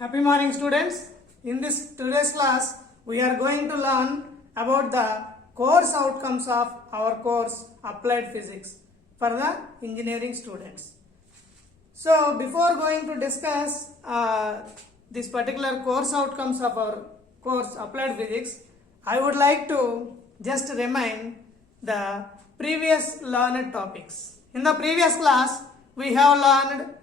Happy morning, students. In this today's class, we are going to learn about the course outcomes of our course Applied Physics for the engineering students. So before going to discuss this particular course outcomes of our course Applied Physics, I would like to just remind the previous learned topics. In the previous class, we have learned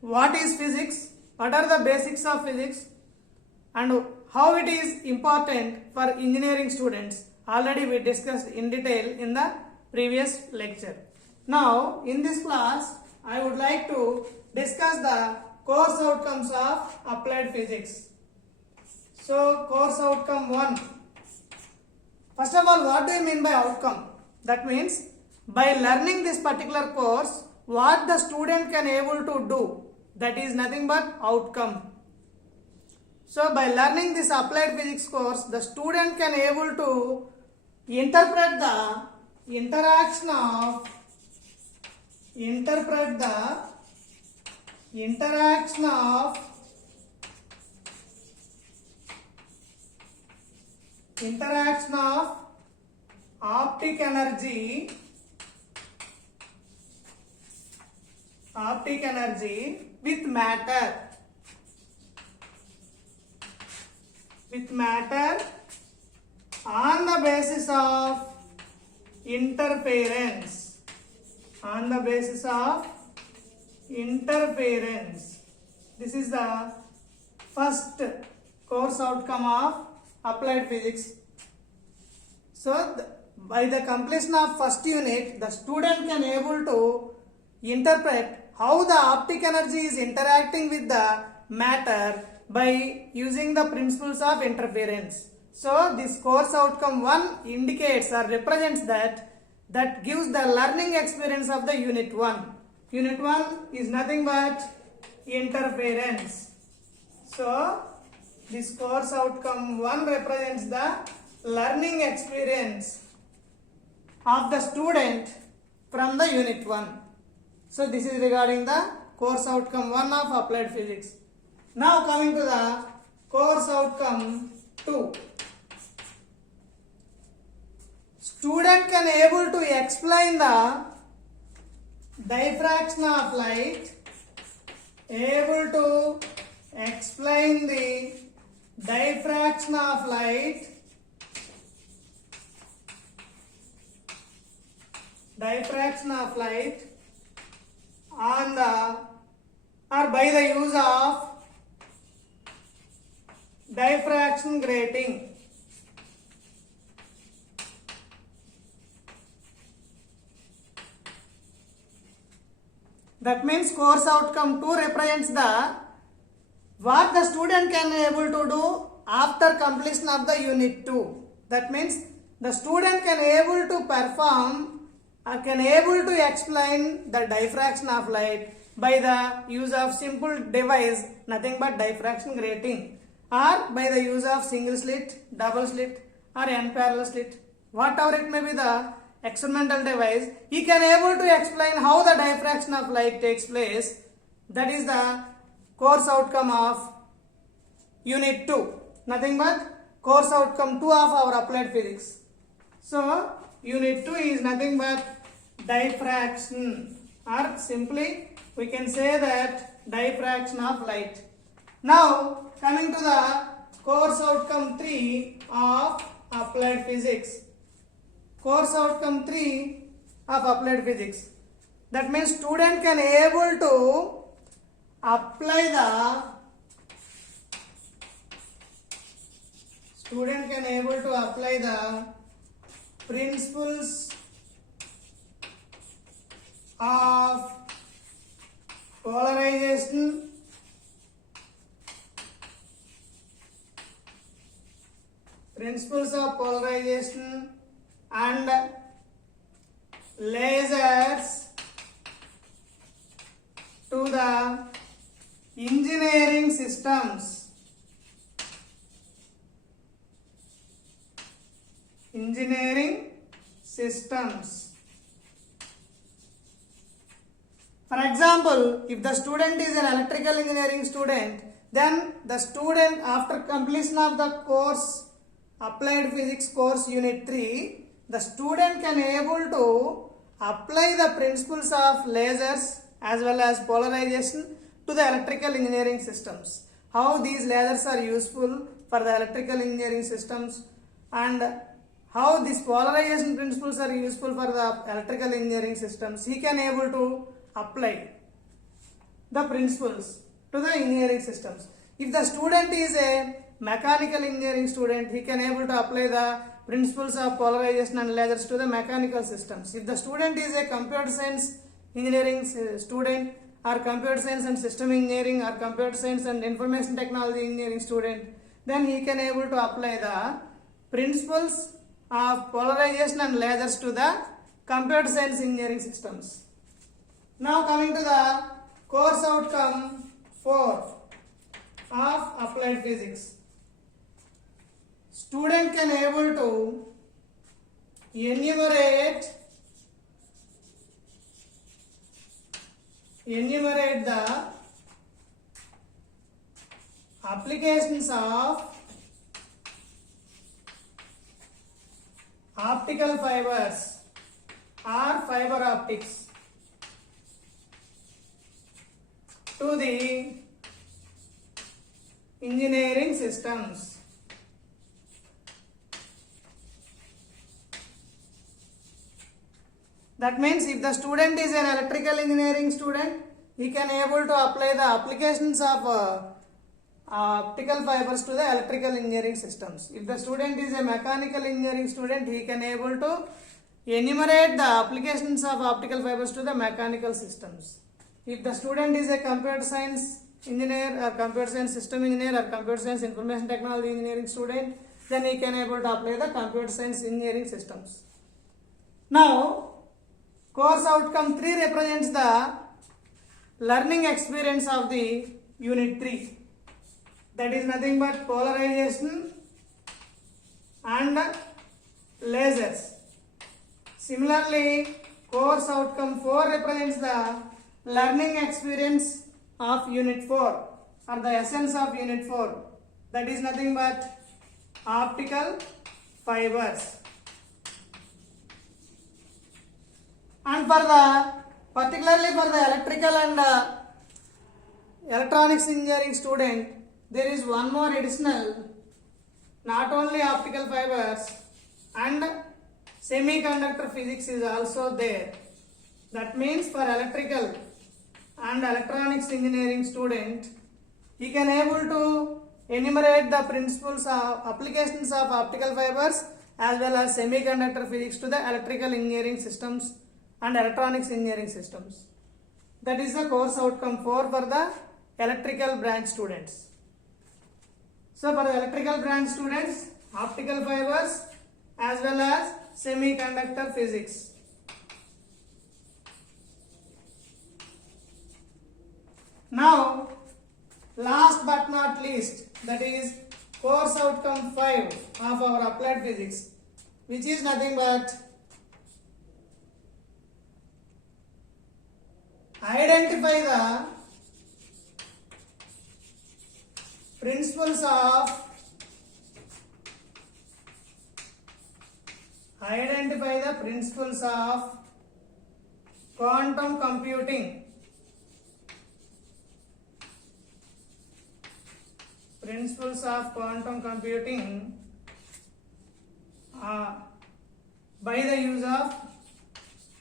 what is physics, what are the basics of physics, and how it is important for engineering students. Already we discussed in detail in the previous lecture. Now in this class I would like to discuss the course outcomes of applied physics. So course outcome 1. First of all, what do you mean by outcome? That means by learning this particular course, what the student can able to do, that is nothing but outcome. So by learning this applied physics course, the student can able to interpret the interaction of optic energy with matter on the basis of interference. This is the first course outcome of applied physics. So by the completion of first unit, the student can able to interpret how the optic energy is interacting with the matter by using the principles of interference. So this course outcome 1 indicates or represents that gives the learning experience of the unit 1. Unit 1 is nothing but interference. So this course outcome 1 represents the learning experience of the student from the unit 1. So this is regarding the course outcome 1 of applied physics. Now coming to the course outcome 2. Student can able to explain the diffraction of light, on the or by the use of diffraction grating. That means course outcome 2 represents what the student can able to do after completion of the unit 2. That means the student can able to perform or can able to explain the diffraction of light by the use of simple device, nothing but diffraction grating, or by the use of single slit, double slit, or n-parallel slit, whatever it may be the experimental device, he can able to explain how the diffraction of light takes place. That is the course outcome of unit 2, nothing but course outcome 2 of our applied physics. So unit 2 is nothing but diffraction, or simply we can say that diffraction of light. Now coming to the course outcome 3 of applied physics. Course outcome 3 of applied physics. That means student can able to apply the principles of polarization and lasers to the engineering systems. For example, if the student is an electrical engineering student, Then the student, after completion of the course, applied physics course unit 3, the student can able to apply the principles of lasers as well as polarization to the electrical engineering systems. How these lasers are useful for the electrical engineering systems, and how these polarization principles are useful for the electrical engineering systems. He can able to apply the principles to the engineering systems. If the student is a mechanical engineering student, he can able to apply the principles of polarization and lasers to the mechanical systems. If the student is a computer science engineering student, or computer science and system engineering, or computer science and information technology engineering student, then he can able to apply the principles of polarization and lasers to the computer science engineering systems. Now coming to the course outcome 4 of applied physics. Student can able to enumerate the applications of optical fibers or fiber optics to the engineering systems. That means if the student is an electrical engineering student, he can able to apply the applications of optical fibers to the electrical engineering systems. If the student is a mechanical engineering student, he can able to enumerate the applications of optical fibers to the mechanical systems. If the student is a computer science engineer or computer science system engineer or computer science information technology engineering student, then he can able to apply the computer science engineering systems. Now, course outcome 3 represents the learning experience of the unit 3. That is nothing but polarization and lasers. Similarly, course outcome 4 represents the learning experience of unit 4 or the essence of unit 4. That is nothing but optical fibers. And for the particularly for the electrical and electronics engineering student, there is one more additional, not only optical fibers and semiconductor physics is also there. That means for electrical and electronics engineering student, he can able to enumerate the principles of applications of optical fibers as well as semiconductor physics to the electrical engineering systems and electronics engineering systems. That is the course outcome 4 for the electrical branch students. So for the electrical branch students, optical fibers as well as semiconductor physics. Now, last but not least, that is course outcome 5 of our applied physics, which is nothing but identify the principles of quantum computing. Principles of quantum computing by the use of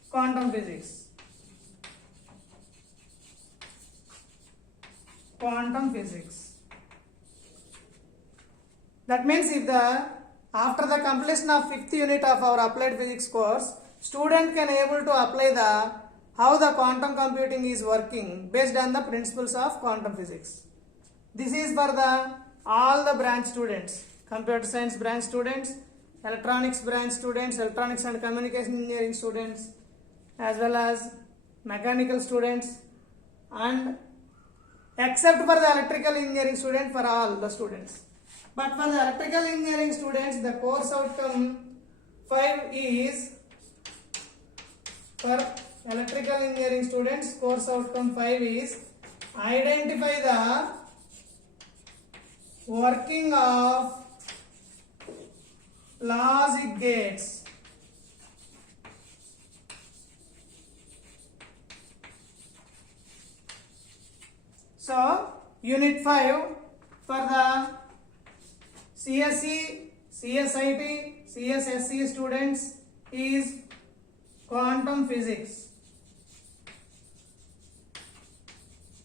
quantum physics. Quantum physics. That means if after the completion of 5th unit of our applied physics course, student can able to apply how the quantum computing is working based on the principles of quantum physics. This is for all the branch students, computer science branch students, electronics branch students, electronics and communication engineering students, as well as mechanical students, and except for the electrical engineering student, for all the students. But for the electrical engineering students, the course outcome 5 is, for electrical engineering students, course outcome 5 is identify the working of logic gates. So, Unit 5 for the CSE, CSIT, CSSE students is quantum physics,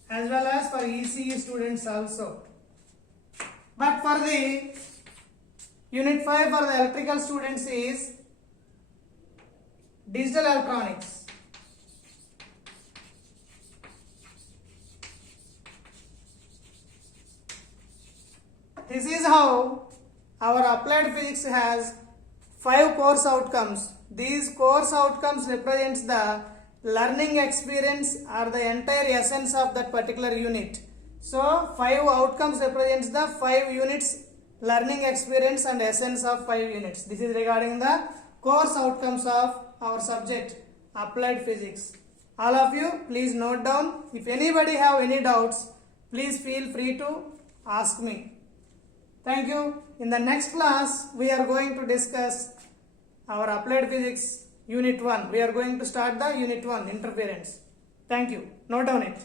as well as for ECE students also. But for the Unit 5 for the electrical students is digital electronics. This is how our applied physics has 5 course outcomes. These course outcomes represents the learning experience or the entire essence of that particular unit. So 5 outcomes represents the 5 units learning experience and essence of 5 units. This is regarding the course outcomes of our subject applied physics. All of you please note down. If anybody have any doubts, please feel free to ask me. Thank you. In the next class, we are going to discuss our applied physics unit 1. We are going to start the unit 1 interference. Thank you. Note down it.